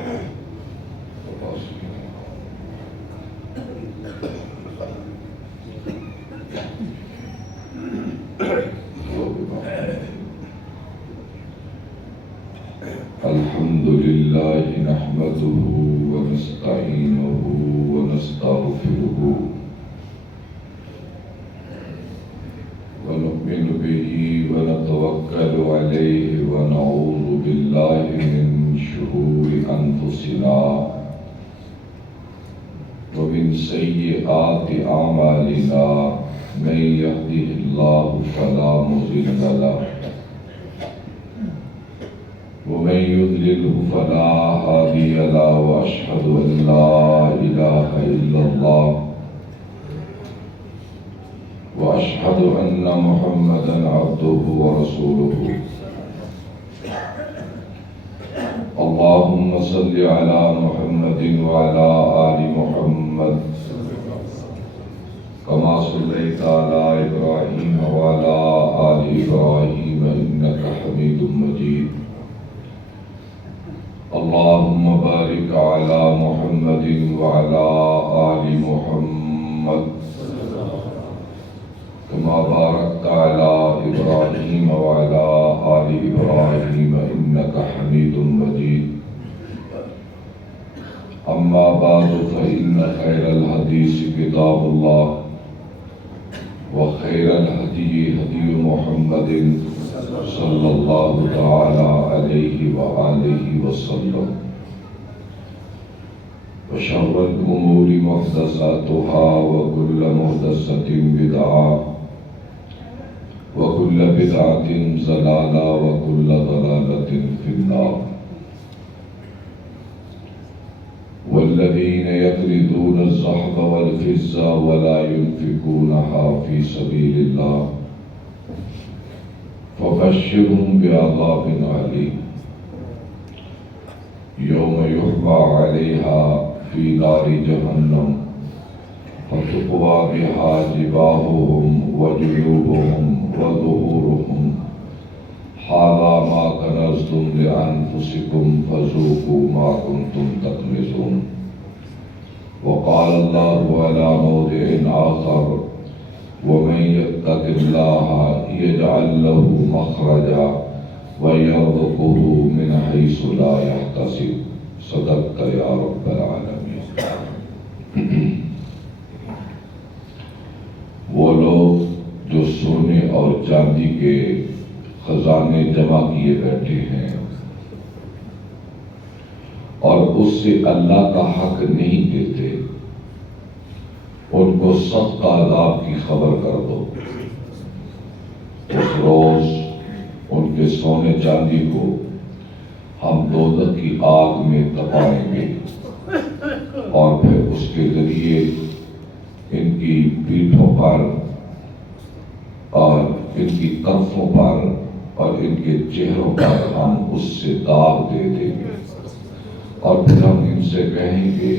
الحمد لله نحمده ونستعينه ونستغفره ونؤمن به ونتوكل عليه ونعوذ بالله من شرور أنفسنا ومن سيئات أعمالنا من يهده الله فلا مضل له ومن يضلله فلا هادي له واشهد ان لا اله الا الله واشهد ان محمدا عبده ورسوله اللهم صل على محمد وعلى ال محمد كما صليت على ابراهيم وعلى ال ابراهيم انك حميد مجيد اللهم بارك على محمد وعلى آل محمد كما باركت على إبراهيم وعلى آل إبراهيم إنك حميد مجيد أما بعد فإن خير الحديث كتاب الله وخير الهدي هدي محمد صلى الله تعالى عليه وآله وسلم وشر الأمور محدثاتها وكل محدثة بدعة وكل بدعة ضلالة وكل ضلالة في النار والذين يكنزون الذهب والفضة ولا ينفقونها في سبيل الله فبشرهم بعذاب أليم يوم يحمى عليها في نار جهنم فتقوى بها جباههم وجنوبهم وظهورهم هذا ما كنزتم لأنفسكم فذوقوا ما كنتم تكنزون وقال الله على موضع آخر ومن يتق الله يجعل له مخرجا ويرزقه من حيث لا يحتسب صدقت يا رب العالمين. وہ لوگ جو سونے اور چاندی کے خزانے جمع کیے بیٹھے ہیں اور اس سے اللہ کا حق نہیں دیتے ان کو سخت عذاب کی خبر کر دو. اس روز ان کے سونے چاندی کو ہم دوزخ کی آگ میں تپائیں گے اور پھر اس کے ذریعے ان کی پیٹھوں پر اور ان کی کفوں پر اور ان کے چہروں پر ہم اس سے داغ دے دیں گے اور پھر ہم ان سے کہیں گے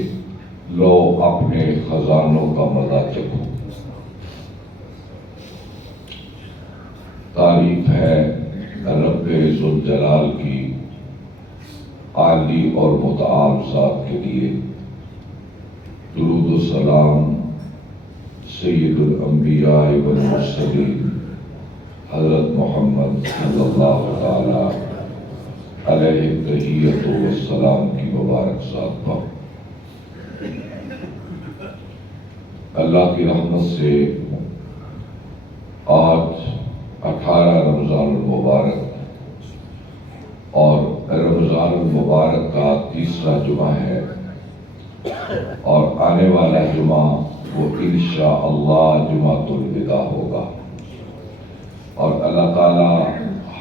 لو اپنے خزانوں کا مزہ چکھو. تعریف ہے رب ذوالجلال کی عالی اور متعال ذات کے لیے. درود و سلام سید الانبیاء والمرسلین حضرت محمد صلی اللہ تعالی علیہ تحیۃ والسلام کی مبارک ذات پر. اللہ کی رحمت سے آج 18 رمضان المبارک اور رمضان المبارک کا تیسرا جمعہ ہے اور آنے والا جمعہ وہ انشاءاللہ جمعۃ الوداع ہوگا اور اللہ تعالیٰ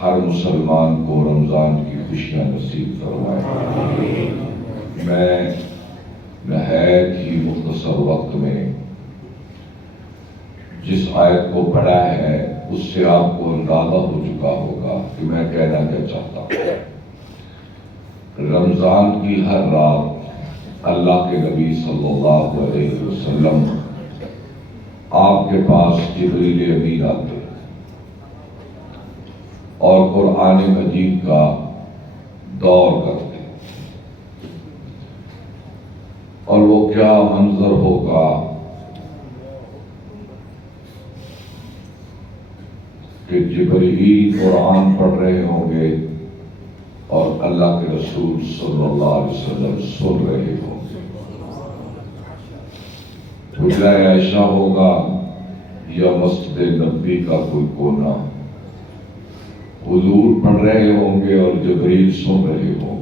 ہر مسلمان کو رمضان کی خوشیاں نصیب فرمائے. میں نہایت ہی مختصر وقت میں جس آیت کو پڑھا ہے اس سے آپ کو اندازہ ہو چکا ہوگا کہ میں کہنا کیا چاہتا ہوں. رمضان کی ہر رات اللہ کے نبی صلی اللہ علیہ وسلم آپ کے پاس جبریل امین آتے اور قرآن مجید کا دور کرتے. اور وہ کیا منظر ہوگا کہ جبرائیل قرآن پڑھ رہے ہوں گے اور اللہ کے رسول صلی اللہ علیہ وسلم سن رہے ہوں گے. حجرہ عائشہ ہوگا یا مسجد نبوی کا کوئی کونا، حضور پڑھ رہے ہوں گے اور جبرائیل سن رہے ہوں گے.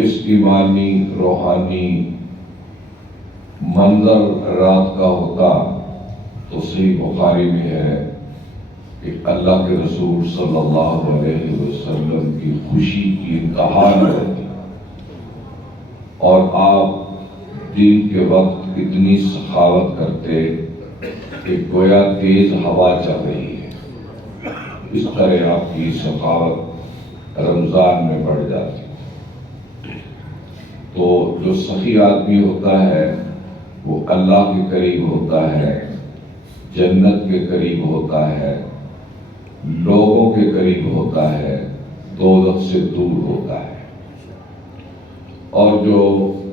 اس ایمانی روحانی منظر رات کا ہوتا تو صحیح بخاری میں ہے کہ اللہ کے رسول صلی اللہ علیہ وسلم کی خوشی کی انتہا نہ رہتی، اور آپ دن کے وقت اتنی سخاوت کرتے کہ گویا تیز ہوا چل رہی ہے. اس طرح آپ کی سخاوت رمضان میں بڑھ جاتی. تو جو سخی آدمی ہوتا ہے وہ اللہ کے قریب ہوتا ہے، جنت کے قریب ہوتا ہے، لوگوں کے قریب ہوتا ہے، دوزخ سے دور ہوتا ہے. اور جو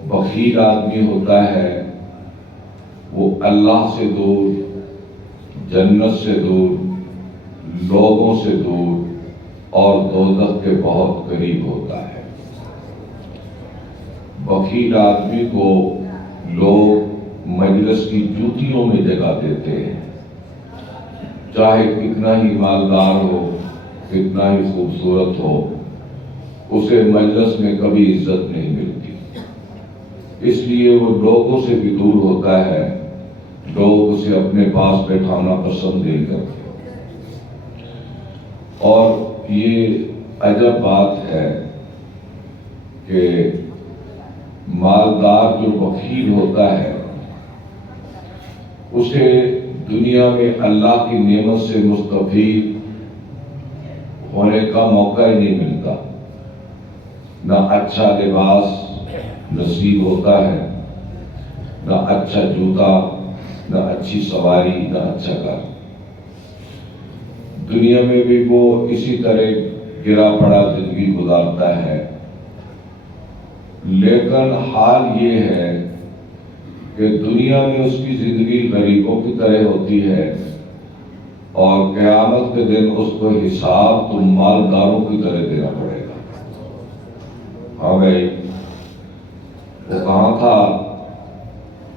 بخیل آدمی ہوتا ہے وہ اللہ سے دور، جنت سے دور، لوگوں سے دور اور دوزخ کے بہت قریب ہوتا ہے. بخیل آدمی کو لوگ مجلس کی جوتیوں میں جگہ دیتے ہیں، چاہے کتنا ہی مالدار ہو، کتنا ہی خوبصورت ہو، اسے مجلس میں کبھی عزت نہیں ملتی. اس لیے وہ لوگوں سے بھی دور ہوتا ہے، لوگ اسے اپنے پاس بیٹھانا پسند نہیں کرتے. اور یہ عجب بات ہے کہ مالدار جو بخیل ہوتا ہے اسے دنیا میں اللہ کی نعمت سے مستفید ہونے کا موقع ہی نہیں ملتا. نہ اچھا لباس نصیب ہوتا ہے، نہ اچھا جوتا، نہ اچھی سواری، نہ اچھا گھر. دنیا میں بھی وہ اسی طرح گرا پڑا زندگی گزارتا ہے. لیکن حال یہ ہے کہ دنیا میں اس کی زندگی غریبوں کی طرح ہوتی ہے اور قیامت کے دن اس کو حساب تو مالداروں کی طرح دینا پڑے گا. ہاں بھائی، وہ کہاں تھا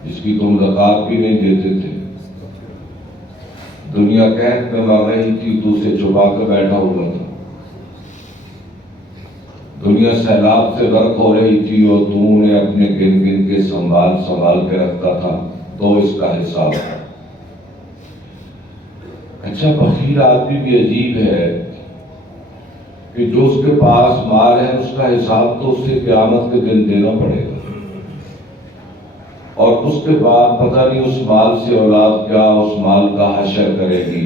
جس کی تم زکوٰۃ بھی نہیں دیتے تھے؟ دنیا قحط میں مر رہی تھی تو اسے چھپا کر بیٹھا ہوا تھا. دنیا سیلاب سے غرق ہو رہی تھی اور تم نے اپنے گن گن کے سنبھال کے رکھتا تھا، تو اس کا حساب ہے. اچھا، بخیل آدمی بھی عجیب ہے کہ جو اس کے پاس مال ہے اس کا حساب تو اسے قیامت کے دن دینا پڑے گا. اور اس کے بعد پتہ نہیں اس مال سے اولاد کیا اس مال کا حشر کرے گی،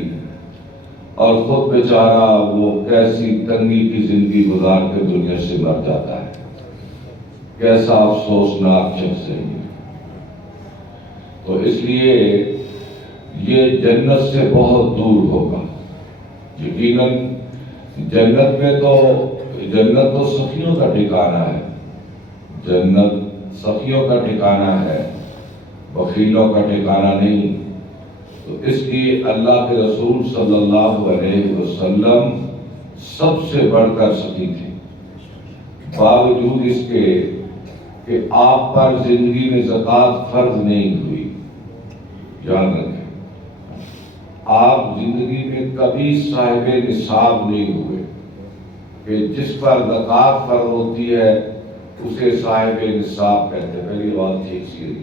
اور خود بیچارہ وہ کیسی تنگی کی زندگی گزار کے دنیا سے مر جاتا ہے. کیسا افسوسناک شخص ہے یہ. تو اس لیے یہ جنت سے بہت دور ہوگا. یقیناً جنت تو سخیوں کا ٹھکانہ ہے. جنت سخیوں کا ٹھکانہ ہے، بخیلوں کا ٹھکانہ نہیں. تو اس لیے اللہ کے رسول صلی اللہ علیہ وسلم سب سے بڑھ کر سخی تھے، باوجود اس کے کہ آپ پر زندگی میں زکوٰۃ فرض نہیں ہوئی. یاد رکھیں، آپ زندگی میں کبھی صاحب نصاب نہیں ہوئے کہ جس پر زکوٰۃ فرض ہوتی ہے اسے صاحب نصاب کہتے ہیں. پہلی بات ٹھیک سی ہوئی،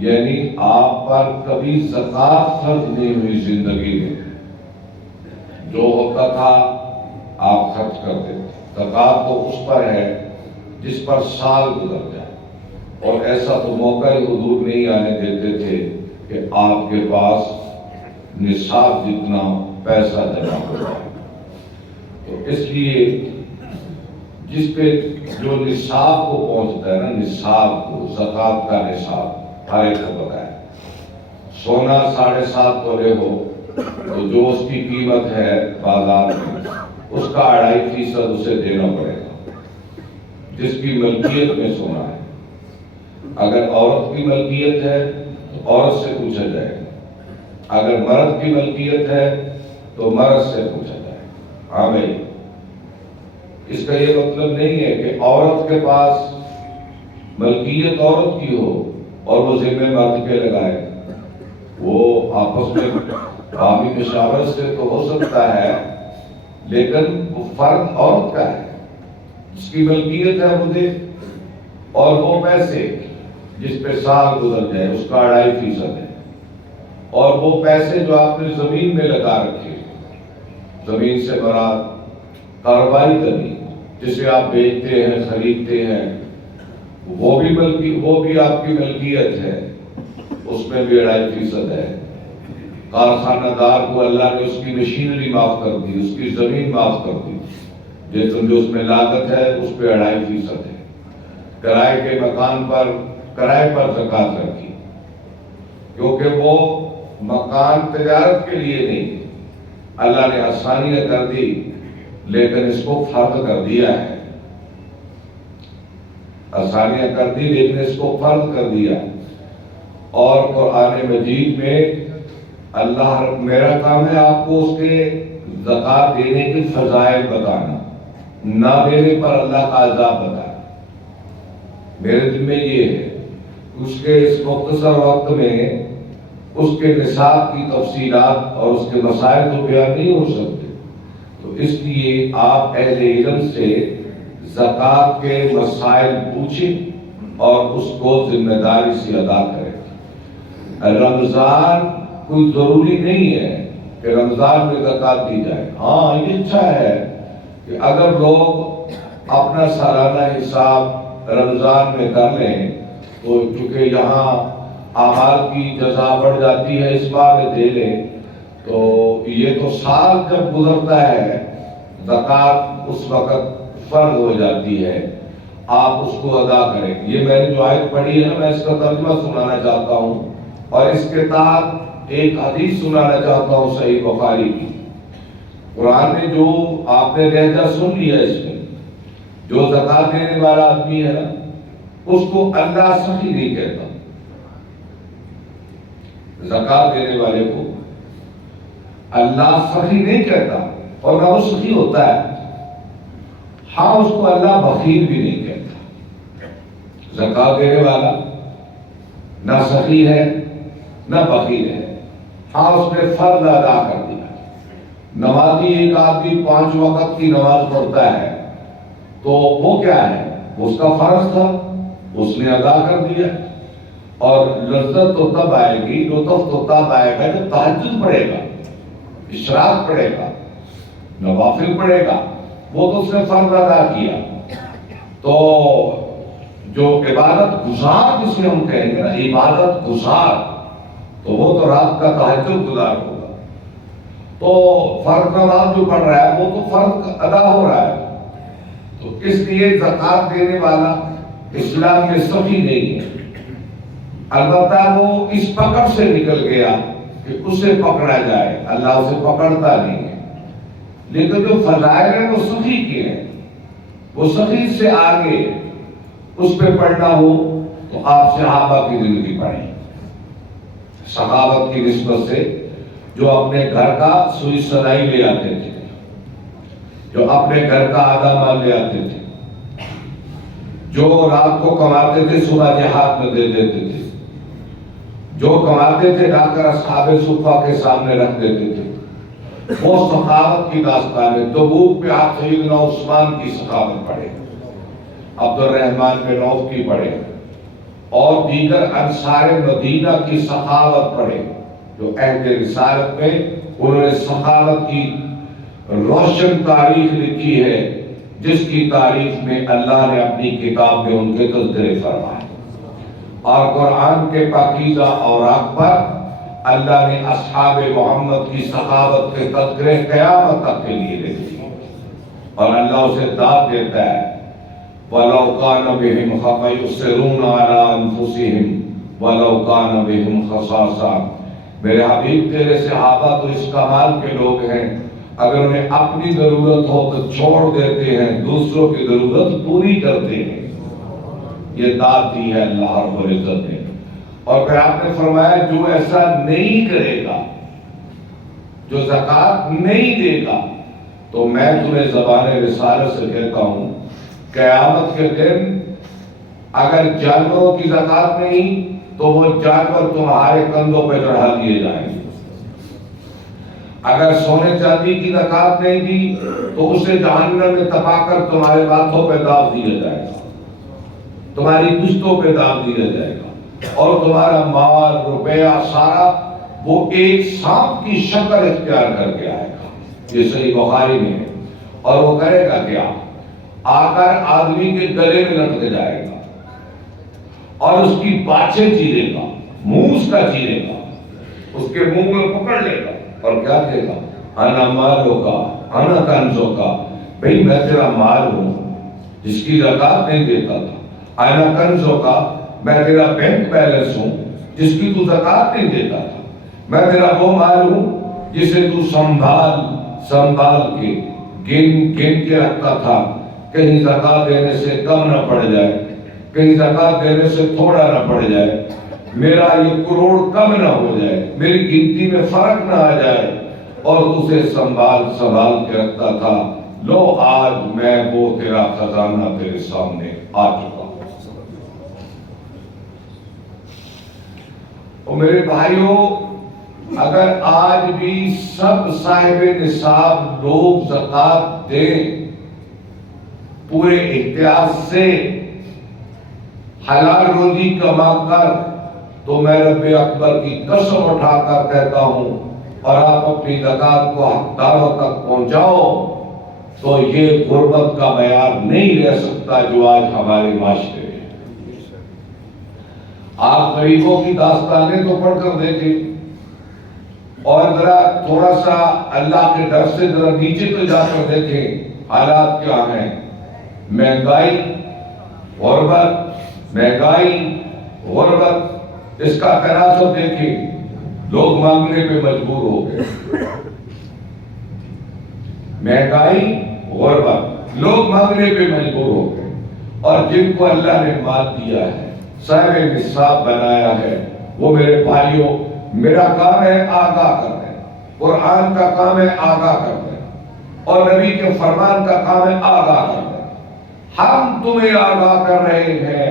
یعنی آپ پر کبھی زکوٰۃ فرض نہیں ہوئی زندگی میں. جو ہوتا تھا آپ خرچ کرتے تھے. زکوٰۃ تو اس پر ہے جس پر سال گزر جائے، اور ایسا تو موقع ہی حضور نہیں آنے دیتے تھے کہ آپ کے پاس نصاب جتنا پیسہ جمع ہو جائے. تو اس لیے جس پہ جو نصاب کو پہنچتا ہے نا، نصاب کو، زکوٰۃ کا نصاب ہر ایک کو پتا ہے. سونا 7.5 تولے ہو تو جو اس کی قیمت ہے بازار میں اس کا 2.5% اسے دینا پڑے گا. جس کی ملکیت میں سونا ہے. اگر عورت کی ملکیت ہے تو عورت سے پوچھا جائے گا، اگر مرد کی ملکیت ہے تو مرد سے پوچھا جائے گا. ہاں بھائی، اس کا یہ مطلب نہیں ہے کہ عورت کے پاس ملکیت عورت کی ہو اور وہ ذمہ مرد پہ لگائے. وہ آپس میں بامی مشاورت سے تو ہو سکتا ہے، لیکن وہ فرق عورت کا ہے. جس کی ملکیت ہے مجھے، اور وہ پیسے جس پہ سال گزر جائے اس کا 2.5% ہے. اور وہ پیسے جو آپ نے زمین میں لگا رکھے، زمین سے مراد کاروباری زمین جسے آپ بیچتے ہیں خریدتے ہیں، وہ بھی آپ کی ملکیت ہے، اس میں بھی 2.5% ہے. کارخانہ دار کو اللہ نے اس کی مشینری معاف کر دی، اس کی زمین معاف کر دی، جو اس میں لاگت ہے اس پہ 2.5% ہے. کرائے کے مکان پر کرائے پر زکوٰۃ رکھی، کیونکہ وہ مکان تجارت کے لیے نہیں، اللہ نے آسانیاں کر دی لیکن اس کو فرض کر دیا ہے. آسانیاں کر دی لیکن اس کو فرض کر دیا. اور قرآن مجید میں اللہ میرا کام ہے آپ کو اس کے زکوٰۃ دینے کی فضائل بتانا، نہ دینے پر اللہ کا عذاب بتانا. میرے ذمہ یہ ہے اس کے اس مختصر وقت میں اس کے نصاب کی تفصیلات اور اس کے مسائل تو بیان نہیں ہو سکتے، تو اس لیے آپ اہل علم سے زکوٰۃ کے مسائل پوچھیں اور اس کو ذمہ داری سے ادا کریں. رمضان کوئی ضروری نہیں ہے کہ رمضان میں زکوٰۃ دی جائے. ہاں یہ اچھا ہے کہ اگر لوگ اپنا سالانہ حساب رمضان میں کر لیں تو چونکہ یہاں اعمال کی جزا بڑھ جاتی ہے، اس بار دے لیں تو یہ تو سال جب گزرتا ہے زکوٰۃ اس وقت فرض ہو جاتی ہے، آپ اس کو ادا کریں. یہ میں نے جو آیت پڑھی ہے نا، میں اس کا ترجمہ سنانا چاہتا ہوں اور اس کے ساتھ ایک حدیث سنانا چاہتا ہوں صحیح بخاری کی. قرآن نے جو آپ نے لہجہ سن لیا، اس میں جو زکوٰۃ دینے والا آدمی ہے نا اس کو اللہ سخی نہیں کہتا. زکوٰۃ دینے والے کو اللہ سخی نہیں کہتا اور نہ وہ سخی ہوتا ہے. ہاں اس کو اللہ بخیل بھی نہیں کہتا. زکوٰۃ دینے والا نہ سخی ہے نہ بخیل ہے. ہاں اس نے فرض ادا کر دیا. نمازی ایک آدمی 5 وقت کی نماز پڑھتا ہے تو وہ کیا ہے، اس کا فرض تھا، اس نے ادا کر دیا. اور لذت تو تب آئے گی، لطف تو تب آئے گا جب تہجد پڑھے گا، اشراق پڑھے گا، نوافل پڑھے گا. وہ تو اس نے فرض ادا کیا. تو جو عبادت گزار جسے ہم کہیں گے نا، عبادت گزار، تو وہ تو رات کا تہجد گزار ہوگا. تو فرض نماز جو پڑھ رہا ہے وہ تو فرض ادا ہو رہا ہے. تو اس لیے زکوٰۃ دینے والا اسلام میں سخی نہیں ہے. البتہ وہ اس پکڑ سے نکل گیا کہ اسے پکڑا جائے، اللہ اسے پکڑتا نہیں ہے. لیکن جو فضائل ہیں وہ سخی کے ہیں، وہ سخی سے آگے اس پہ پڑھنا ہو تو آپ صحابہ کی زندگی پڑھیں. صحابت کی نسبت سے جو اپنے گھر کا سوئی سلائی لے آتے تھے، جو اپنے گھر کا آدھا مال لے آتے تھے، جو رات کو کماتے تھے صبح جہاد میں دے دیتے تھے، جو کماتے تھے لا کر اصحاب صفہ کے سامنے رکھ دیتے تھے. وہ سخاوت کی داستان ہے. تبوک پہ آپ سیدنا عثمان کی سخاوت پڑھے، عبد الرحمن بن عوف کی پڑھے اور دیگر انصار مدینہ کی سخاوت پڑھے جو عہد رسالت میں انہوں نے سخاوت کی روشن تاریخ لکھی ہے، جس کی تاریخ میں اللہ نے اپنی کتاب میں ان کے تذکرے فرمائے. اور قرآن کے پاکیزہ اوراق پر اللہ نے اصحاب محمد کی سخاوت کے تذکرے قیامت تک کے لیے لکھے. اور اللہ اسے داد دیتا ہے وَلَوْ كَانَ بِهِمْ يُؤْثِرُونَ عَلَىٰ أَنفُسِهِمْ وَلَوْ كَانَ بِهِمْ خَصَاصَةٌ. میرے حبیب تیرے صحابہ تو اس کمال کے لوگ ہیں، اگر انہیں اپنی ضرورت ہو تو چھوڑ دیتے ہیں، دوسروں کی ضرورت پوری کرتے ہیں۔ یہ داد دی ہے اللہ رب العزت نے۔ اور پھر آپ نے فرمایا جو ایسا نہیں کرے گا، جو زکوٰۃ نہیں دے گا، تو میں تمہیں زبان رسالت سے کہتا ہوں قیامت کے دن اگر جانوروں کی زکوٰۃ نہیں تو وہ جانور تمہارے کندھوں پہ چڑھا دیے جائیں گے۔ اگر سونے چاندی کی زکوٰۃ نہیں دی تو اسے جہنم میں تپا کر تمہارے ہاتھوں پہ داغ دیا جائے گا، تمہاری پشتوں پہ داغ دیا جائے گا، اور تمہارا مال روپیہ سارا وہ ایک سانپ کی شکل اختیار کر کے آئے گا۔ یہ صحیح بخاری میں ہے۔ اور وہ کرے گا کیا؟ آ کر آدمی کے گلے میں لٹک جائے گا اور اس کی باچھیں چیرے گا، منہ اس کا چیرے گا، اس کے منہ میں پکڑ لے گا اور کیا کہے گا؟ انا مالو کا انا کنزو کا، بھئی میں تیرا مال ہوں جس کی زکوٰۃ نہیں دیتا تھا، انا کنزو کا میں تیرا بینک بیلنس ہوں جس کی تو زکوٰۃ نہیں دیتا تھا، میں تیرا وہ مال ہوں جسے تو سنبھال کے گن کے رکھتا تھا، کہیں زکوٰۃ دینے سے کم نہ پڑ جائے، کہیں زکوٰۃ دینے سے تھوڑا نہ پڑ جائے، میرا یہ کروڑ کم نہ ہو جائے، میری گنتی میں فرق نہ آ جائے، اور اسے سنبھال کے رکھتا تھا۔ لو آج میں وہ تیرا خزانہ تیرے سامنے آ چکا ہوں۔ اور میرے بھائیوں، اگر آج بھی سب صاحب نصاب لوگ زکوٰۃ دیں پورے احتیاط سے، حلال روزی کما کر، تو میں رب اکبر کی قسم اٹھا کر کہتا ہوں، اور آپ اپنی زکوٰۃ کو حقداروں تک پہنچاؤ، تو یہ غربت کا معیار نہیں رہ سکتا جو آج ہمارے معاشرے میں۔ آپ غریبوں کی داستانیں تو پڑھ کر دیکھیں، اور ذرا تھوڑا سا اللہ کے ڈر سے ذرا نیچے تو جا کر دیکھیں حالات کیا ہیں۔ مہنگائی، غربت، اس کا تناسب دیکھیں، لوگ مانگنے پہ مجبور ہو گئے۔ مہنگائی، غربت، لوگ مانگنے پہ مجبور ہو گئے، اور جن کو اللہ نے مال دیا ہے، صاحب نصاب بنایا ہے، وہ میرے بھائیوں، میرا کام ہے آگاہ کرنا، قرآن کا کام ہے آگاہ کرنا، اور نبی کے فرمان کا کام ہے آگاہ کرنا۔ ہم تمہیں آگاہ کر رہے ہیں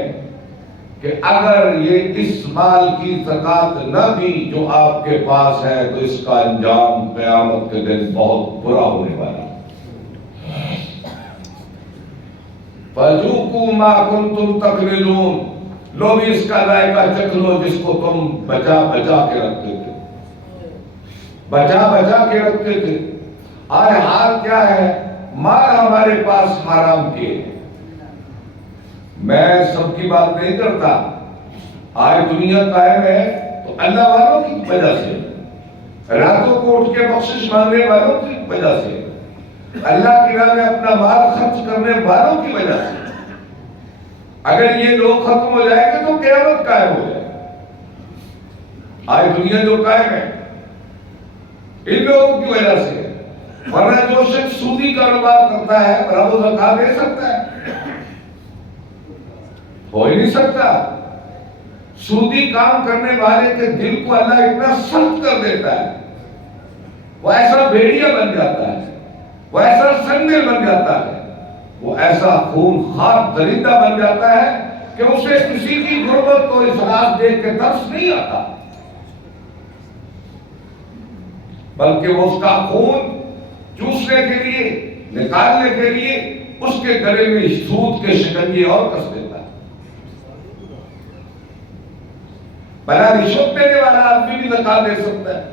کہ اگر یہ اس مال کی زکوٰۃ نہ دی جو آپ کے پاس ہے تو اس کا انجام قیامت کے دن بہت برا ہونے والا ہے۔ فَذُوقُوا مَا كُنتُمْ تَكْنِزُونَ، لو بھی اس کا ذائقہ چکھ لو جس کو تم بچا کے رکھتے تھے، بچا کے رکھتے تھے۔ آج حال کیا ہے؟ مال ہمارے پاس حرام کے۔ میں سب کی بات نہیں کرتا، آج دنیا قائم ہے تو اللہ والوں کی وجہ سے، راتوں کو اٹھ کے بخشش مانگنے والوں کی وجہ سے، اللہ کی راہ میں اپنا مال خرچ کرنے والوں کی وجہ سے۔ اگر یہ لوگ ختم ہو جائیں گے تو قیامت قائم ہو جائے گا۔ آج دنیا جو قائم ہے ان لوگوں کی وجہ سے، ورنہ جو شخص سودی کاروبار کرتا ہے رب و زکوٰۃ دے سکتا ہے؟ ہو ہی نہیں سکتا۔ سودی کام کرنے والے کے دل کو اللہ اتنا سخت کر دیتا ہے، وہ ایسا بھیڑیا بن جاتا ہے، وہ ایسا سنگل بن جاتا ہے، وہ ایسا خون خوار درندہ بن جاتا ہے کہ اسے کسی کی غربت کو افلاس دیکھ کے ترس نہیں آتا، بلکہ وہ اس کا خون چوسنے کے لیے، نکالنے کے لیے اس کے گلے میں سود کے شکنجے اور کس دیتا ہے۔ بلا رشوت دینے والا آدمی بھی زکوٰۃ دے سکتا ہے،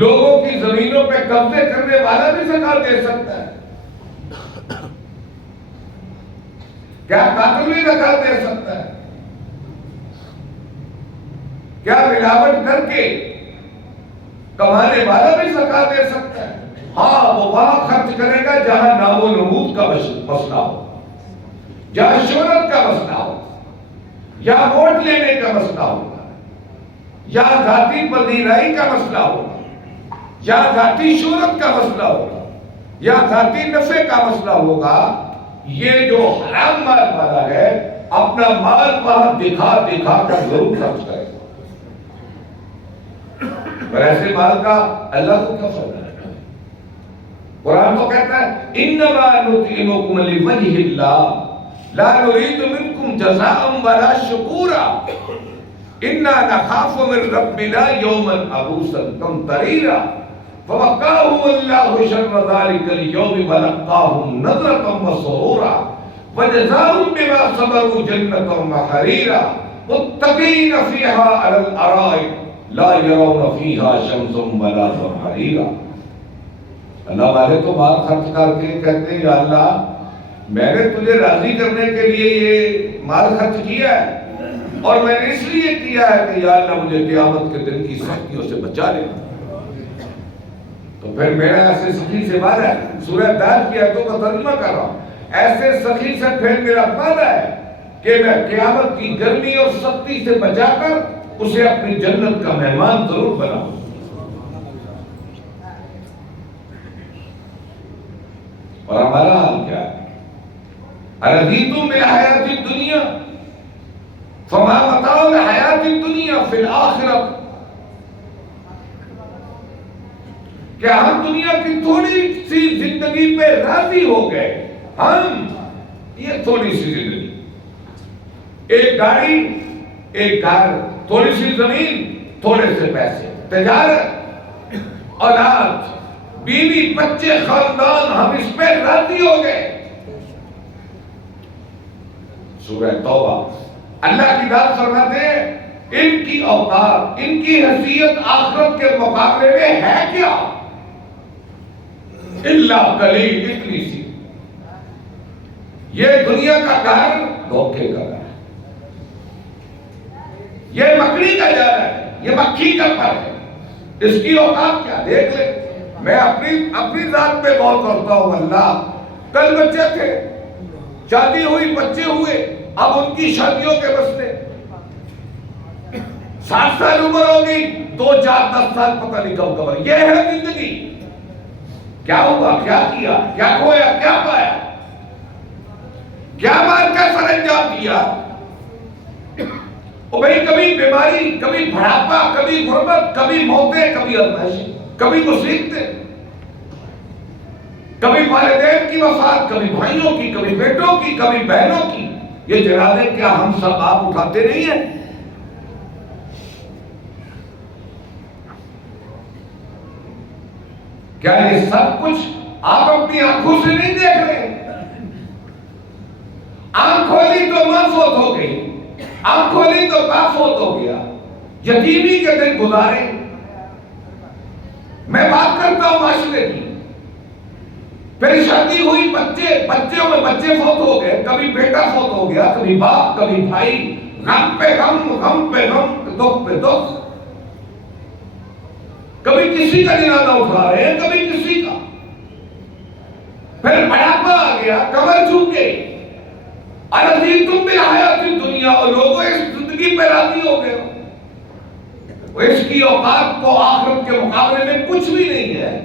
لوگوں کی زمینوں پہ قبضے کرنے والا بھی زکوٰۃ دے سکتا ہے، کیا قاتل بھی زکوٰۃ دے سکتا ہے؟ کیا ملاوٹ کر کے کمانے والا بھی زکوٰۃ دے سکتا ہے؟ ہاں، وہ وہاں خرچ کرے گا جہاں نام و نمود کا مسئلہ ہو، جہاں شہرت کا مسئلہ ہو، یا ووٹ لینے کا مسئلہ ہوگا، یا ذاتی پذیرائی کا مسئلہ ہوگا، یا ذاتی شہرت کا مسئلہ ہوگا یا ذاتی نفع کا مسئلہ ہوگا، یہ جو حرام مال والا ہے اپنا مال وہاں دکھا دکھا کر ضرور خرچ کرے گا، پر ایسے مال کا اللہ کو کیا فائدہ ہے؟ قرآن تو کہتا ہے انما نطعمکم لوجہ اللہ لا نريد منكم جزاء ولا شکورا انا نخاف من ربنا یوما عبوسا قمطریرا فوقاهم الله شر ذلك اليوم ولقاهم نضرة وسرورا وجزاهم بما صبروا جنة وحريرا متكئين فيها على الارائك لا يرون فيها شمسا ولا زمهريرا۔ اللہ والے تو مال خرچ کر کے کہتے ہیں یا اللہ میں نے تجھے راضی کرنے کے لیے یہ مال خرچ کیا ہے اور میں نے اس لیے کیا ہے کہ یا اللہ مجھے قیامت کے دن کی سختیوں سے بچا لے۔ تو پھر میرا ایسے سخی سے وعدہ ہے، سورہ دار کی آیتوں کا ترجمہ کر رہا ہوں، ایسے سخی سے پھر میرا وعدہ ہے کہ میں قیامت کی گرمی اور سختی سے بچا کر اسے اپنی جنت کا مہمان ضرور بناؤں۔ اور ہمارا حال کیا ہے؟ اَرَضِيتُم بِالْحَيَاةِ الدُّنْيَا فَمَا مَتَاعُ الْحَيَاةِ الدُّنْيَا فِي الْآخِرَةِ، کہ ہم دنیا کی تھوڑی سی زندگی پہ راضی ہو گئے، ہم یہ تھوڑی سی زندگی، ایک گاڑی، ایک گھر، تھوڑی سی زمین، تھوڑے سے پیسے، تجارت، اولاد، بیوی، بچے، خاندان، ہم اس پہ راضی ہو گئے۔ سورہ توبہ اللہ کی ذات فرماتے ہیں ان کی اوقات، ان کی حیثیت آخرت کے مقابلے میں ہے کیا؟ اللہ قلیل، اتنی سی۔ یہ دنیا کا گھر دھوکے کا گھر، یہ مکڑی کا جال ہے، یہ مکھی کا پر ہے، اس کی اوقات کیا؟ دیکھ لے، میں اپنی ذات پہ غور کرتا ہوں، اللہ کل بچے تھے، شادی ہوئی، بچے ہوئے، اب ان کی شادیوں کے مسئلے، 60 سال عمر ہو گئی، 2 4 10 سال پتہ نہیں کب کب، یہ ہے زندگی۔ کیا ہوا، کیا کیا، کیا کھویا، کیا پایا، کیا مار کا سر انجام دیا؟ او بھئی کبھی بیماری، کبھی بڑھاپا، کبھی غربت، کبھی موتیں، کبھی آزمائشیں، کبھی مصیبتیں، کبھی والدین کی وفات، کبھی بھائیوں کی، کبھی بیٹوں کی، کبھی بہنوں کی۔ یہ جنازے کیا ہم سب آپ اٹھاتے نہیں ہیں؟ کیا یہ سب کچھ آپ اپنی آنکھوں سے نہیں دیکھ رہے؟ آنکھ کھولی تو ماں فوت ہو گئی، آنکھ کھولی تو باپ فوت ہو گیا، یتیمی کے دن گزارے۔ میں بات کرتا ہوں معاشرے کی، پھر شادی ہوئی، بچوں میں بچے فوت ہو گئے، کبھی بیٹا فوت ہو گیا، کبھی باپ، کبھی بھائی، غم پہ غم، غم پہ غم، دکھ پہ دکھ، کبھی کسی کا جنازہ اٹھا رہے ہیں، کبھی کسی کا، پھر بڑھاپا آ گیا، کمر جھک گئی۔ اَرَضِيتُم بِالْحَيَاةِ الدُّنْيَا، اور لوگوں اس زندگی پہ راضی ہو گئے، اس کی اوقات کو آخرت کے مقابلے میں کچھ بھی نہیں ہے۔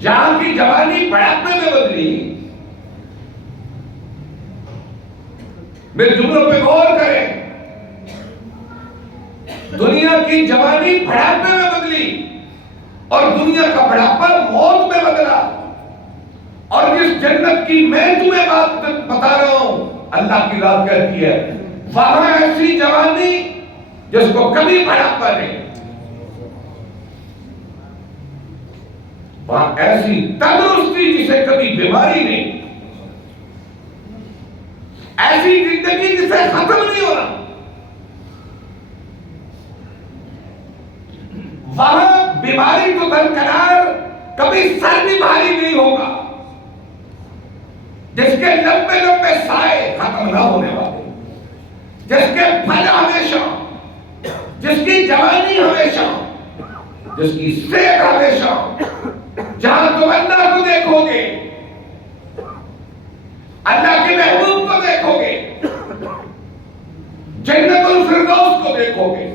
جہاں کی جوانی بڑھاپے میں بدلی، میرے جملوں پہ غور کریں، دنیا کی جوانی بڑھاپے میں بدلی اور دنیا کا بڑھاپا موت میں بدلا۔ اور جس جنت کی میں تمہیں بات بتا رہا ہوں، اللہ کی ذات کہتی ہے وہاں ایسی جوانی جس کو کبھی بڑھاپا نہیں، وہاں ایسی تندرستی جسے کبھی بیماری نہیں، ایسی زندگی جسے ختم نہیں ہونا۔ وہاں بیماری تو درکنار، کبھی سر بھی بھاری نہیں ہوگا، جس کے لمبے لمبے سائے ختم نہ ہونے والے، جس کے پھل ہمیشہ، جس کی جوانی ہمیشہ، جس کی صحت ہمیشہ، جہاں تم اللہ کو دیکھو گے، اللہ کے محبوب کو دیکھو گے، جنت الفردوس کو دیکھو گے،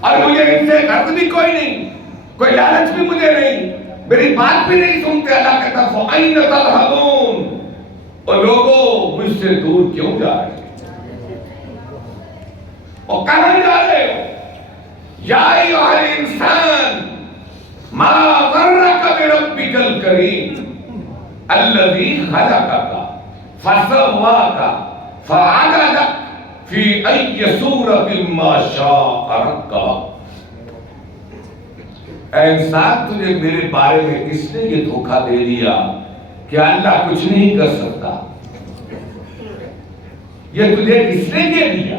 اور مجھے ان سے غرض بھی کوئی نہیں، کوئی لالچ بھی مجھے نہیں، میری بات بھی نہیں سنتے۔ اللہ کہتا فَأَيْنَ تَذْهَبُونَ، اور لوگوں مجھ سے دور کیوں جا رہے اور کہاں جا رہے ہو؟ یا ایھا الانسان ما غرک بربک الکریم الذی خلقک فسواک فعدلک فی ای صورت ما شاء رکبک۔ اے انسان، تجھے میرے بارے میں کس نے یہ دھوکہ دے دیا کہ اللہ کچھ نہیں کر سکتا؟ یہ تجھے کس نے دے دیا؟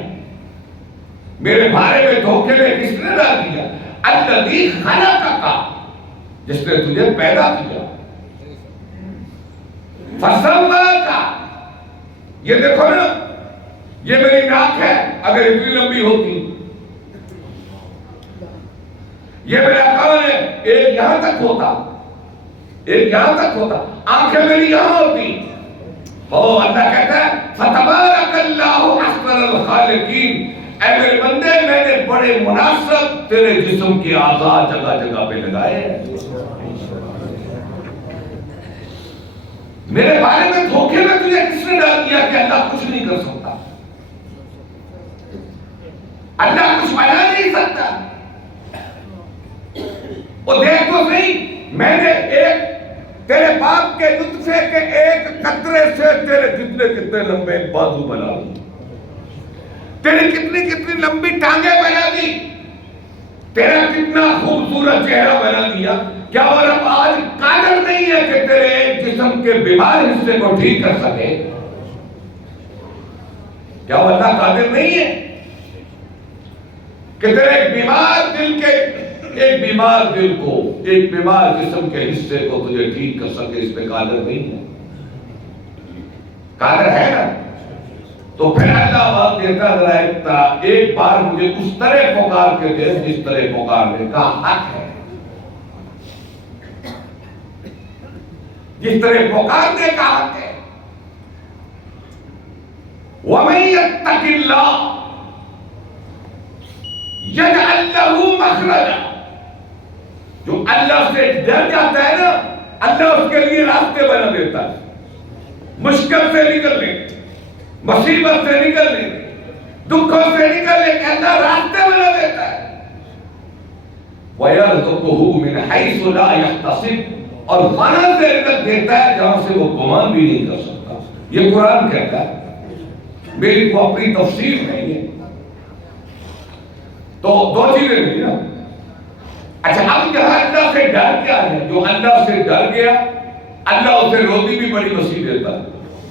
میرے بارے میں دھوکے میں کس نے ڈال دیا؟ الذی خلقک، جس نے تجھے پیدا کیا، فسواک، یہ دیکھو نا، یہ میری ناک ہے، اگر اتنی لمبی ہوتی، یہ میرا کان ہے، ایک یہاں تک ہوتا، ایک یہاں تک ہوتا، آنکھیں میری یہاں ہوتی۔ اللہ کہتا ہے فتبارک اللہ احسن الخالقین، اے میرے بندے، میں نے بڑے مناسب تیرے جسم کے اعضاء جگہ جگہ پہ لگائے ہیں۔ میرے بارے میں دھوکے میں تجھے کس نے ڈال دیا کہ اللہ کچھ نہیں کر سکتا؟ اللہ کچھ بنا نہیں سکتا؟ وہ دیکھ تو صحیح، میں نے ایک تیرے باپ کے نطفے کے ایک قطرے سے تیرے کتنے کتنے لمبے بازو بنا دی، تیرے کتنی کتنی لمبی ٹانگیں بنا دی، تیرا کتنا خوبصورت چہرہ بنا دیا۔ کیا وہ رب آج قادر نہیں ہے کہ تیرے ایک جسم کے بیمار حصے کو ٹھیک کر سکے؟ کیا وہ اللہ قادر نہیں ہے کہ تیرے ایک بیمار دل کو، ایک بیمار جسم کے حصے کو تجھے ٹھیک کر سکے؟ اس پہ قادر نہیں ہے؟ قادر ہے نا؟ تو پھر اللہ آواز دیتا ذرا ایک بار مجھے اس طرح پکار کے دے جس طرح پکارنے کا حق ہے، جس طرح پکارنے کا حق ہے۔ وَمَن يَتَّقِ اللَّهَ يَجْعَل لَّهُ مَخْرَجًا، جو اللہ سے ڈر جاتا ہے نا، اللہ اس کے لیے راستے بنا دیتا ہے، مشکل سے نکلنے، مصیبت سے نکلنے، دکھوں سے نکلنے کے اللہ راستے بنا دیتا ہے۔ وَيَرْزُقُهُ مِنْ حَيْثُ لَا يَحْتَسِبُ، اور وہاں سے رزق دیتا ہے جہاں سے وہ گمان بھی نہیں کر سکتا۔ یہ قرآن کہتا ہے، میری کو اپنی تفسیر نہیں ہے۔ تو دو چیزیں نہیں نا۔ اچھا، اب جہاں اللہ سے ڈر کیا ہے، جو اللہ سے ڈر گیا، اللہ اسے روزی بھی بڑی وسیع دیتا ہے،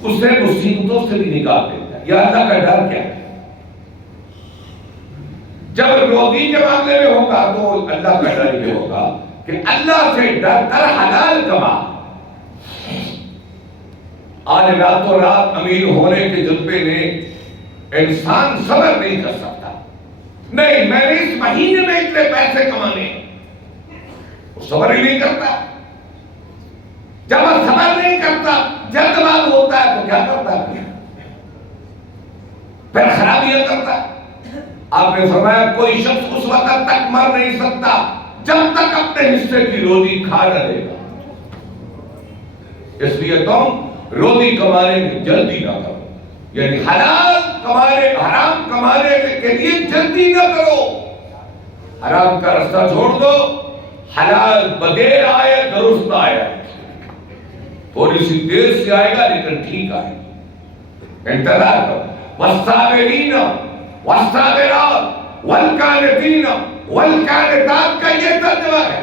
اسے مصیبتوں سے بھی نکال دیتا ہے۔ یہ اللہ کا ڈر کیا ہے؟ جب روزی کے معاملے میں ہوگا تو اللہ کا ڈر یہ ہوگا کہ اللہ سے ڈر کر حلال کما۔ آج راتوں رات امیر ہونے کے جذبے نے انسان صبر نہیں کر سکتا، نہیں میں نے اس مہینے میں اتنے پیسے کمانے، وہ صبر ہی نہیں کرتا۔ جب وہ صبر نہیں کرتا، جلد باز ہوتا ہے تو کیا کرتا ہے؟ پھر خرابیاں کرتا ہے۔ آپ نے فرمایا کوئی شخص اس وقت تک مر نہیں سکتا جب تک اپنے حصے کی روزی کھا نہ لے گا۔ اس لیے تم روزی کمانے میں جلدی نہ کرو، یعنی حلال کمانے، حرام کمانے کے لیے جلدی نہ کرو۔ حرام کا راستہ چھوڑ دو، حلال بدیر آئے درست آئے، تھوڑی سی دیر سے آئے گا لیکن ٹھیک آئے گا، انتظار کرو۔ والصابرین والصابرات والقانتین والقانتات کا یہ ترجمہ ہے،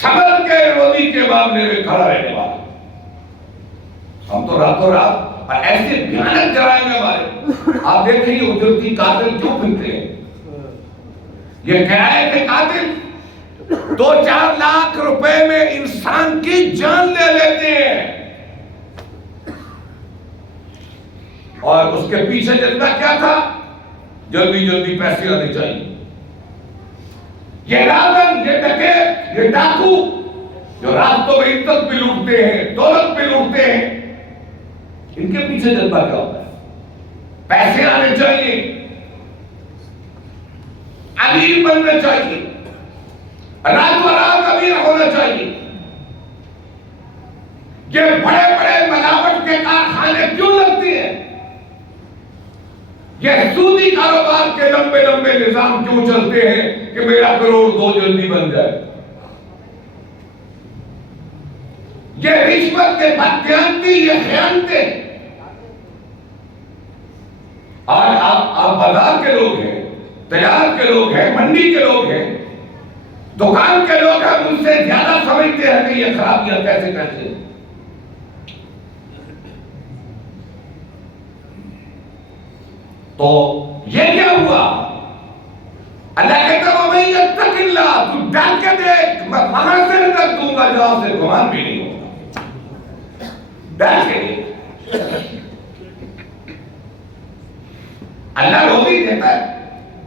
صبر کے روزی کے معاملے میں کھڑا رہنے والا۔ ہم تو راتوں رات اور ایسے بھیانک جرائم میں ہمارے، آپ دیکھیں یہ اجرتی قاتل کیوں پھرتے ہیں؟ یہ کرائے کے قاتل 2-4 لاکھ روپے میں انسان کی جان لے لیتے ہیں، اور اس کے پیچھے جذبہ کیا تھا؟ جلدی جلدی پیسے آنے چاہیے۔ یہ رازن، یہ ڈکیت، یہ ڈاکو جو راستوں میں عزت بھی لوٹتے ہیں، دولت بھی لوٹتے ہیں، ان کے پیچھے جذبہ کیا ہوتا ہے؟ پیسے آنے چاہیے۔ امیر بننا چاہیے، راتوں رات امیر ہونا چاہیے۔ یہ بڑے بڑے ملاوٹ کے کارخانے کیوں لگتے ہیں؟ یہ سودی کاروبار کے لمبے لمبے نظام کیوں چلتے ہیں کہ میرا کروڑ 2 جلدی بن جائے؟ یہ رشوت کے بدقیامتی، یہ خیانتیں۔ آج آپ بازار کے لوگ ہیں، تجارت کے لوگ ہیں، منڈی کے لوگ ہیں، دکان کے لوگ ہیں، مجھ سے زیادہ سمجھتے ہیں کہ یہ خرابیاں کیسے کرتے ہیں۔ تو یہ کیا ہوا؟ اللہ کہتا ہے وَمَن يَتَّقِ اللَّهَ، تو ڈر کے دیکھ، میں وہاں سے رزق دوں گا جہاں سے گمان بھی نہیں ہوگا۔ ڈر کے دیکھ، اللہ روزی دیتا ہے۔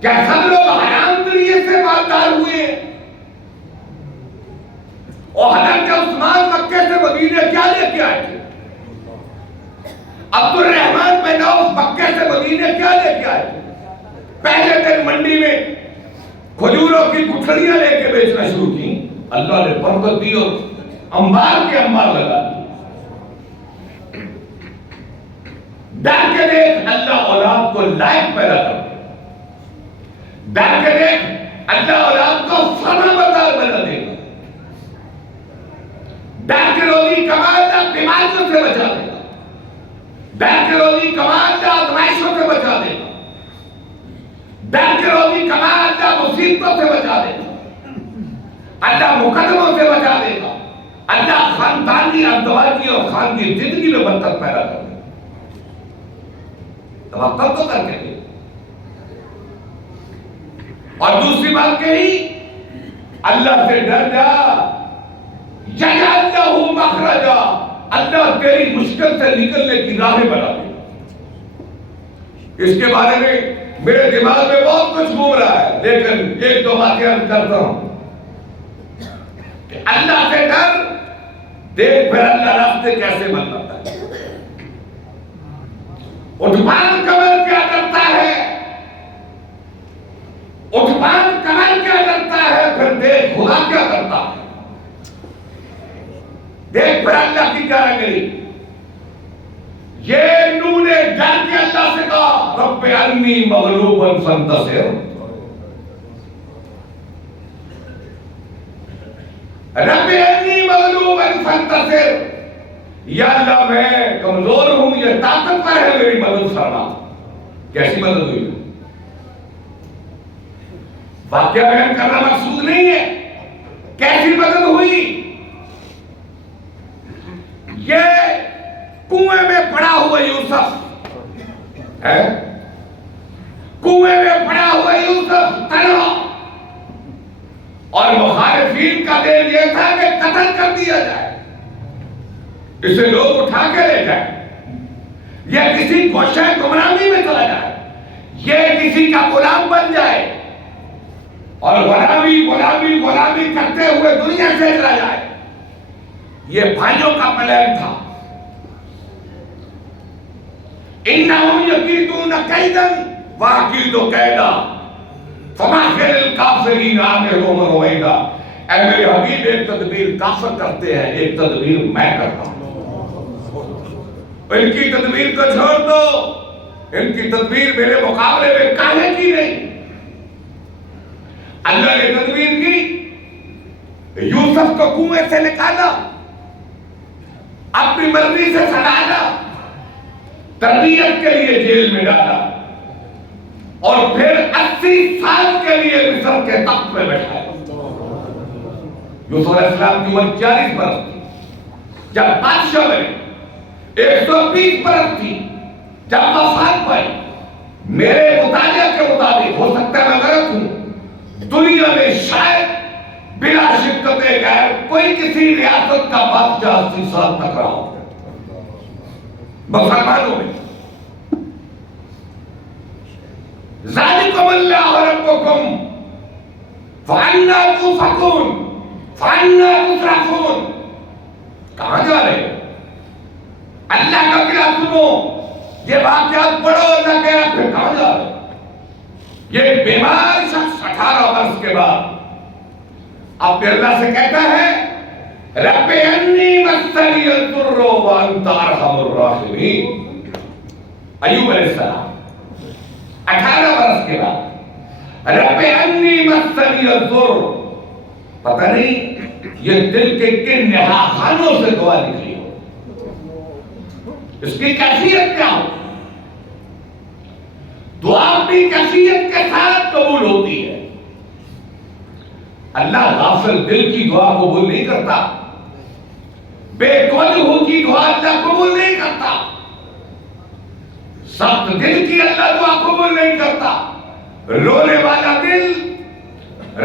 کیا سب لوگ حرام ذریعے سے مالدار ہوئے؟ اور حضرت عثمان مکے سے مدینے کیا لے کے آئے تھے؟ عبد الرحمن بن عوف مکے سے مدینے کیا لے کے آئے تھے؟ پہلے دن منڈی میں کھجوروں کی گٹھڑیاں لے کے بیچنا شروع کی، اللہ نے برکت دی اور انبار کے انبار لگا دی۔ ڈر کے دیکھ، اللہ اولاد کو لائق پیدا کر دے۔ ڈر کے دیکھ، اللہ اولاد کو فرما بردار بنا دے گا۔ ڈر کے روزی کما، اللہ بیماریوں سے بچا دے گا۔ ڈر کے روزی کما، اللہ آزمائشوں سے بچا دے گا۔ ڈر کے روزی کما، اللہ مصیبتوں سے بچا دے گا۔ اللہ مقدموں سے بچا دے گا۔ اللہ خاندانی ازدواجی اور خاندانی زندگی میں برکت پیدا کر دے گا۔ توقع تو کر کے دے۔ اور دوسری بات کہی، اللہ سے ڈر جا، یجعل لہ مخرجا، اللہ تیری مشکل سے نکلنے کی راہیں بنا دے۔ اس کے بارے میں میرے دماغ میں بہت کچھ گھوم رہا ہے، لیکن ایک دو باتیں عرض کرتا ہوں کہ اللہ سے ڈر، دیکھ پھر اللہ راستے کیسے بناتا ہے۔ عثمان کمر کیا کرتا ہے، عثمان کمر کیا کرتا ہے، پھر دیکھ خدا کیا کرتا ہے۔ دیکھ پھر اللہ کی کاریگری۔ یہ نوح نے ڈر کے اللہ سے کہا رب انی مغلوب فانتصر، رب انی مغلوب فانتصر، یا اللہ میں کمزور ہوں، یہ طاقتور ہے، میری مدد فرما۔ کیسی مدد ہوئی؟ واقعہ بیان کرنا مقصود نہیں ہے، کیسی مدد ہوئی؟ یہ کنویں میں پڑا ہوا یوسف ہے، کنویں میں پڑا ہوا یوسف تنہا، اور مخالفین کا دل یہ تھا کہ قتل کر دیا جائے، اسے لوگ اٹھا کے لے جائیں، یہ کسی گوشہ گمراہی میں چلا جائے، یہ کسی کا غلام بن جائے اور غلامی غلامی غلامی کرتے ہوئے دنیا سے چلا جائے۔ یہ بھائیوں کا پلان تھا۔ انہم یکیدون کیدا واکید کیدا فمہل الکافرین عنہم رویدا۔ اے میرے حبیب، ایک تدبیر کافر کرتے ہیں، ایک تدبیر میں کرتا ہوں۔ ان کی تدبیر کو چھوڑ دو، ان کی تدبیر میرے مقابلے میں کاہے کی نہیں۔ اللہ نے تدبیر کی، یوسف کو کنویں سے نکالا، اپنی مرضی سے سلایا، تربیت کے لیے جیل میں ڈالا، اور پھر 80 سال کے لیے مصر کے تخت میں بٹھایا۔ یوسف علیہ السلام کی عمر 40 برس تھی جب بادشاہ بنے، 120 برس تھی جب وفات پائی۔ میرے مطالعہ کے مطابق، ہو سکتا ہے میں غلط ہوں، دنیا میں شاید بلا شدت غیر کوئی کسی ریاست کا بادشاہ 80 سال تک رہا ہو مسلمانوں میں۔ ذالکم اللہ ربکم فانا تؤفکون فانا تصرفون۔ کہاں جا رہے ہیں؟ اللہ کا کیا سنو، یہ واقعات پڑھو، اللہ کہہ رہا پھر کہاں جا رہے ہیں؟ یہ بیمار شخص 18 برس کے بعد اپنے اللہ سے کہتا ہے رب انی مسنی الضر وانت ارحم الراحمین. ایوب علیہ السلام 18 برس کے بعد رب انی مسنی الضر. پتہ نہیں یہ دل کے کن نہا خانوں سے دعا نکلی ہو, اس کی کیفیت کیا ہو. دعا اپنی کیفیت کے ساتھ قبول ہوتی ہے. اللہ غافل دل کی دعا قبول نہیں کرتا, بے توجہ کی دعا اللہ قبول نہیں کرتا, سخت دل کی اللہ دعا قبول نہیں کرتا. رونے والا دل,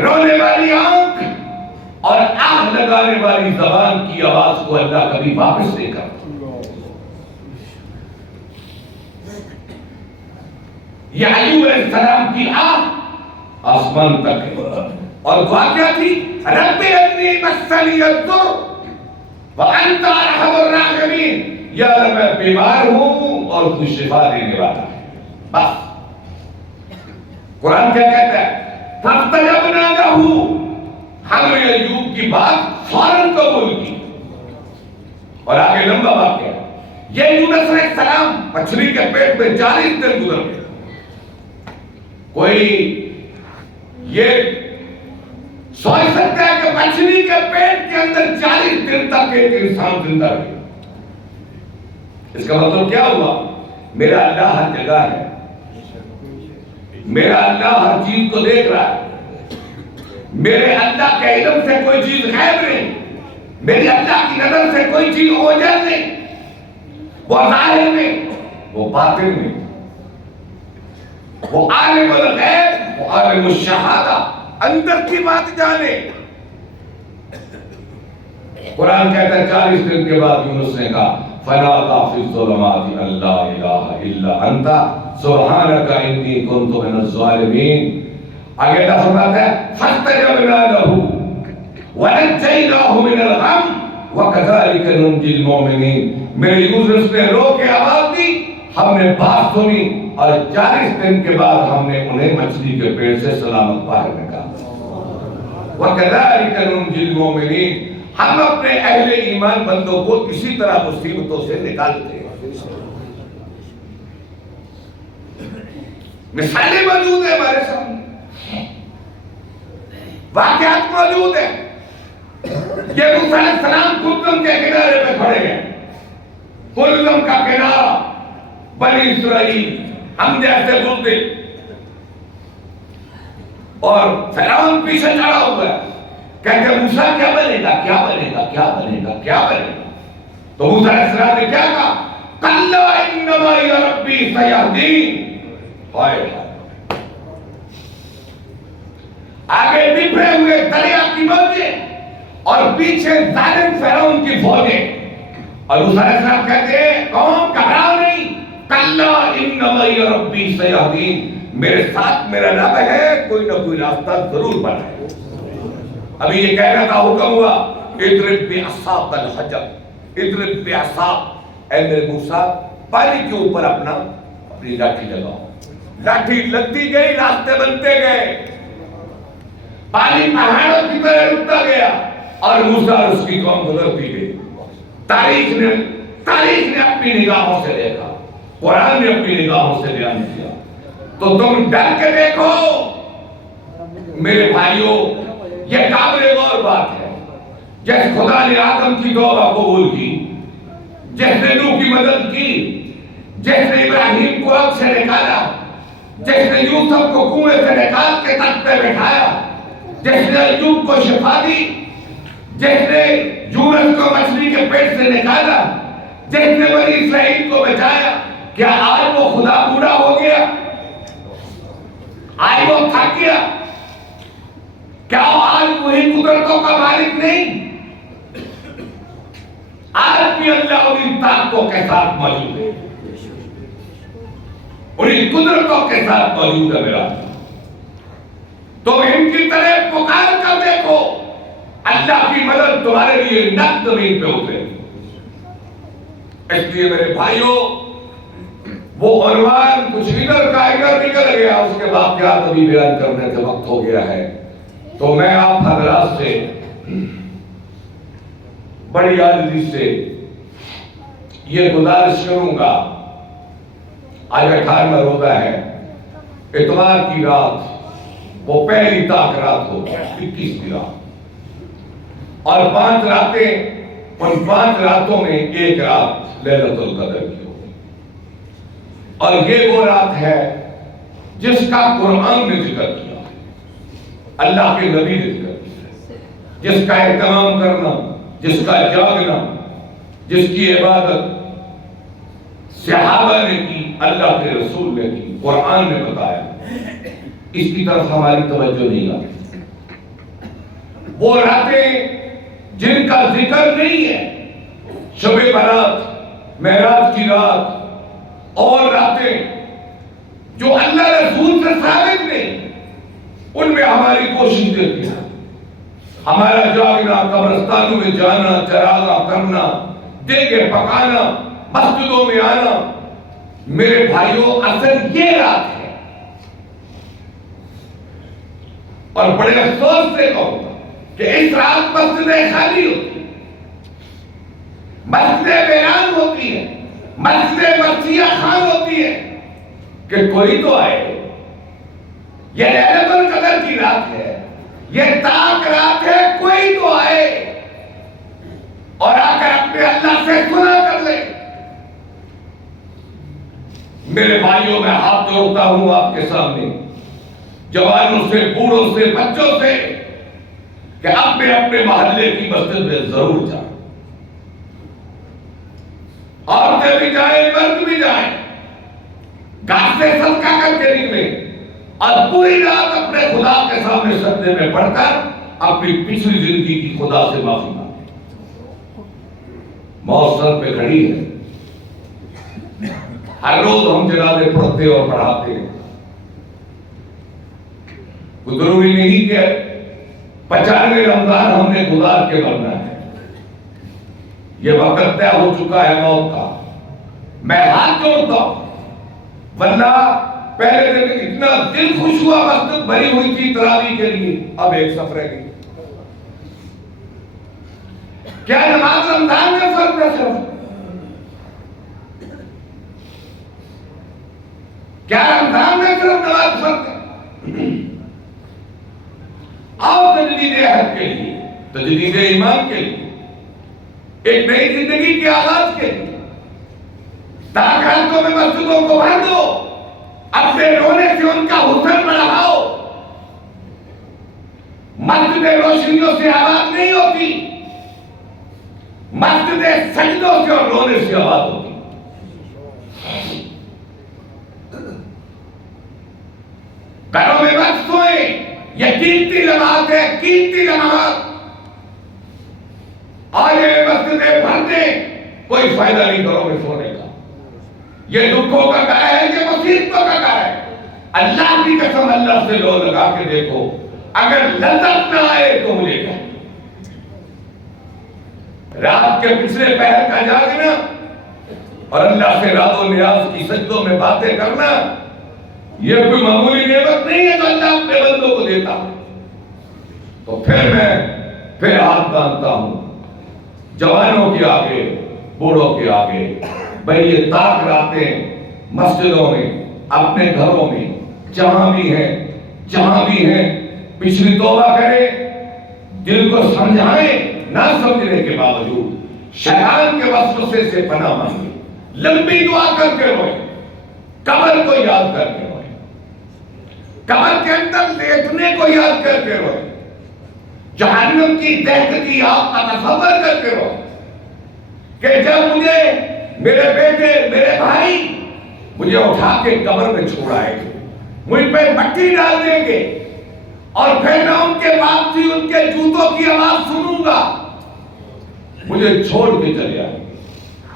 رونے والی آنکھ اور آگ لگانے والی زبان کی آواز کو اللہ کبھی واپس نہیں کرتا. یہ ایوب علیہ السلام کی آہ آسمان تک ہے. اور دعا کیا تھی؟ رب انی مسنی الضر وانت ارحم الراحمین. یا اللہ میں بیمار ہوں اور تو شفا دینے والا ہے. بس قرآن کیا کہتا ہے؟ فاستجبنا لہ, ہم نے ایوب کی بات فوراً قبول کی. اور آگے لمبا واقعہ, یہ یونس علیہ السلام مچھلی کے پیٹ میں 40 دن گزر گئے. کوئی یہ سوچ سکتا ہے کہ مچھلی کے پیٹ کے اندر 40 دن تک ایک انسان زندہ رہے. اس کا مطلب کیا ہوا؟ میرا اللہ ہر جگہ ہے, میرا اللہ ہر چیز کو دیکھ رہا ہے, میرے اللہ کے علم سے کوئی چیز غائب نہیں, میرے اللہ کی نظر سے کوئی چیز اوجھل نہیں. وہ ظاہر میں, وہ باطن میں, وہ عالم الغیب, وہ عالم الشہادہ, اندر کی بات جانے. قرآن کہتا ہے 40 دن کے بعد یونس نے کہا فنادى في الظلمات ان لا اله الا انت سبحانك انی كنت من الظالمین. آگے اللہ فرماتا ہے فاستجبنا له ونجیناہ من الغم وكذلك ننجی المؤمنین. میرے یونس نے رو کے آواز دی, ہم نے بات سنی, اور 40 دن کے بعد ہم نے انہیں مچھلی کے پیٹ سے سلامت باہر نکالا. وَكَذَلِكَ نُنْجِي الْمُؤْمِنِينَ. ہم اپنے اہل ایمان بندوں کو اسی طرح مصیبتوں سے نکالتے ہیں. مثالیں موجود ہیں ہمارے سامنے, واقعات موجود ہیں. یہ موسیٰ علیہ السلام کلثم کے کنارے پہ کھڑے ہیں. کلثم کا کنارہ بنی اسرائیل ہم جیسے بزدل, اور فرعون پیچھے چڑھا ہوا ہے. کہتے ہیں موسیٰ کیا بنے گا, کیا بنے گا, کیا بنے گا, کیا بنے گا. تو موسیٰ علیہ السلام نے کیا کہا؟ کَلَّا إِنَّ مَعِیَ رَبِّی سَیَہْدِینِ. ہائے آگے بکھرے ہوئے دریا کی موجیں اور پیچھے ظالم فرعون کی فوجیں. اور موسیٰ علیہ السلام کہتے ہیں قوم گھبراؤ نہیں, کَلَّا إِنَّ مَعِیَ رَبِّی سَیَہْدِینِ. میرے ساتھ میرا رب ہے, کوئی نہ کوئی راستہ ضرور بنائے. ابھی یہ کہنا تھا, حکم ہوا اضرب بعصاک الحجر, اضرب بعصاک. اے میرے موسیٰ پانی کے اوپر اپنی لاٹھی لگاؤ. لاٹھی لگتی گئی, راستے بنتے گئے, پانی پہاڑوں کی طرح رکتا گیا, اور موسیٰ اور اس کی قوم گزرتی گئی. تاریخ نے اپنی نگاہوں سے دیکھا, قرآن نے اپنی نگاہوں سے بیان کیا. تو تم ڈر کے دیکھو میرے بھائیوں, یہ قابل غور بات ہے. جیسے خدا نے آدم کی توبہ قبول کی, جس نے نوح کی مدد کی, جس نے ابراہیم کو آگ سے نکالا, جس نے یوسف کو کنویں سے نکال کے تخت پہ بٹھایا, جس نے ایوب کو شفا دی, جس نے یونس کو مچھلی کے پیٹ سے نکالا, جس نے بنی اسرائیل کو بچایا, کیا آج وہ خدا بوڑھا ہو گیا؟ آج وہ تھک گیا؟ کیا آج وہی قدرتوں کا مالک نہیں؟ آج بھی اللہ انہی طاقتوں کے ساتھ موجود ہے, انہی قدرتوں کے ساتھ موجود ہے. میرا تو ان کی طرح پکار کر دیکھو, اللہ کی مدد تمہارے لیے نقد زمین پہ اترے. اس لیے میرے بھائیوں, وہ عنوان کچھ ادھر کا ادھر نکل گیا، اس کے واقعات ابھی بیان کرنے کا وقت ہو گیا ہے. تو میں آپ حضرات سے بڑی عاجزی سے یہ گزارش کروں گا، آج 18واں روزہ ہے، اتوار کی رات وہ پہلی طاق رات ہو، 21 کی رات، اور 5 راتیں، ان 5 راتوں میں ایک رات لیلۃ القدر کی ہوگی. اور یہ وہ رات ہے جس کا قرآن نے ذکر کیا، اللہ کے نبی نے ذکر کیا، جس کا اہتمام کرنا، جس کا جاگنا، جس کی عبادت صحابہ نے کی، اللہ کے رسول نے کی، قرآن نے بتایا. اس کی طرف ہماری توجہ نہیں آتی. وہ راتیں جن کا ذکر نہیں ہے، شب برات، معراج کی رات، اور راتیں جو اللہ رسول سے ثابت نہیں، ان میں ہماری کوشش دیتی ہے. ہمارا جاگنا، قبرستانوں میں جانا، چراغاں کرنا، دیگیں پکانا، مسجدوں میں آنا، میرے بھائیوں اصل یہ رات ہے. اور بڑے افسوس سے کہوں گا کہ اس رات مسجدیں خالی ہوتی ہیں، مسجدیں ویران ہوتی ہیں، مسجدیں مرثیہ خان ہوتی ہیں کہ کوئی تو آئے. یہ لیلۃ القدر کی رات ہے، یہ طاق رات ہے، کوئی تو آئے اور آ کر اپنے اللہ سے سنا کر لے. میرے بھائیوں میں ہاتھ جوڑتا ہوں آپ کے سامنے، جوانوں سے، بوڑھوں سے، بچوں سے، کہ اپنے اپنے محلے کی مسجد میں ضرور جائیں. عورتیں بھی جائیں، مرد بھی جائیں، گھر سے صدقہ کر کے نکلیں اور پوری رات اپنے خدا کے سامنے سجدے میں پڑھ کر اپنی پچھلی زندگی کی خدا سے معافی مانگیں. موت سر پہ کھڑی ہے، ہر روز ہم جنازے پڑھتے اور پڑھاتے ہیں. کوئی ضروری نہیں کہ 95 رمضان ہم نے گزار کے مرنا ہے. یہ وقت طے ہو چکا ہے موت کا. میں ہاتھ جوڑتا ہوں، ورنہ پہلے دن اتنا دل خوش ہوا، مسجد بھری ہوئی تھی تراویح کے لیے، اب ایک صف رہ گئی. کیا نماز رمضان میں فرق ہے؟ صرف کیا رمضان میں صرف نماز فرق ہے؟ آؤ تجدید عہد کے لیے، تجدید ایمان کے لیے، ایک نئی زندگی کے آغاز کے لیے تاکہ میں مسجدوں کو بھر دو، اپنے رونے سے ان کا حسن بڑھاؤ. مسجدیں روشنیوں سے آباد نہیں ہوتی، مسجدیں سجدوں سے اور رونے سے آباد ہوتی. گھروں میں مت سوئیں، یہ قیمتی لمحات ہے، قیمتی لمحات. آگے مسجدیں بھر دیں، کوئی فائدہ نہیں گھروں میں سونے کا. یہ دکھوں کا گھر ہے، یہ مصیبتوں کا گھر ہے. اللہ کی قسم، اللہ سے لو لگا کے دیکھو، اگر لذت نہ آئے تو مجھے کہو. رات کے پچھلے پہر کا جاگنا اور اللہ سے راز و نیاز کی سجدوں میں باتیں کرنا، یہ کوئی معمولی نعمت نہیں ہے جو اللہ اپنے بندوں کو دیتا. تو پھر میں ہاتھ باندھتا ہوں جوانوں کے آگے، بوڑھوں کے آگے، بھئی یہ طاق راتیں مسجدوں میں، اپنے گھروں میں، جہاں بھی ہیں پچھلی توبہ کریں، دل کو سمجھائیں. نہ سمجھنے کے باوجود شیطان کے وسوسے سے پناہ مانگیں، لمبی دعا کر کے روئیں، قبر کو یاد کر کے روئیں، قبر کے اندر لیٹنے کو یاد کر کے روئیں، جہنم کی دہکتی آگ کا تصور کر کے روئیں کہ جب مجھے میرے بیٹے، میرے بھائی مجھے اٹھا کے قبر میں چھوڑائیں گے، مجھ پہ مٹی ڈال دیں گے، اور پھر میں ان کے واپسی ان کے جوتوں کی آواز سنوں گا، مجھے چھوڑ کے چلے آئیں گے.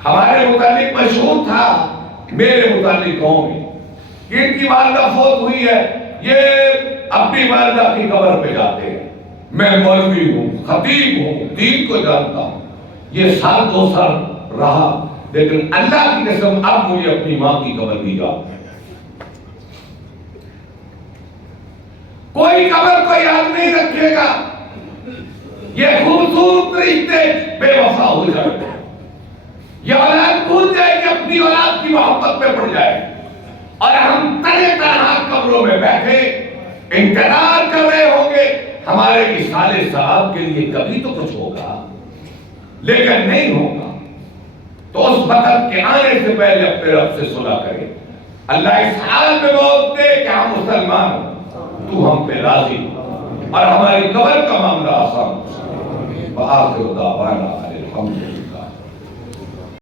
ہمارے متعلق مشہور تھا، میرے متعلق قوم میں کہ ان کی والدہ فوت ہوئی ہے، یہ اپنی والدہ کی قبر پہ جاتے ہیں. میں مولوی ہوں، خطیب ہوں، دین کو جانتا ہوں. یہ 2 سال رہا، لیکن اللہ کی قسم اب مجھے اپنی ماں کی قبر بھی یاد ہے. کوئی قبر کو یاد نہیں رکھے گا. یہ خوبصورت رشتے بے وفا ہو جائے. یہ اولاد بھول جائے کہ اپنی اولاد کی محبت میں پڑ جائے اور ہم تنے تنہا قبروں میں بیٹھے انتظار کر رہے ہوں گے ہمارے وصال صاحب کے لیے کبھی تو کچھ ہوگا، لیکن نہیں ہوگا. تو اس وقت کے آنے سے پہلے اپنے رب سے صلح کریں. اللہ اس حال میں موت دے کہ ہم مسلمان ہوں، تو ہم پہ راضی ہو اور ہماری قبر کا معاملہ آسان ہو. وآخر دعوانا الحمدللہ.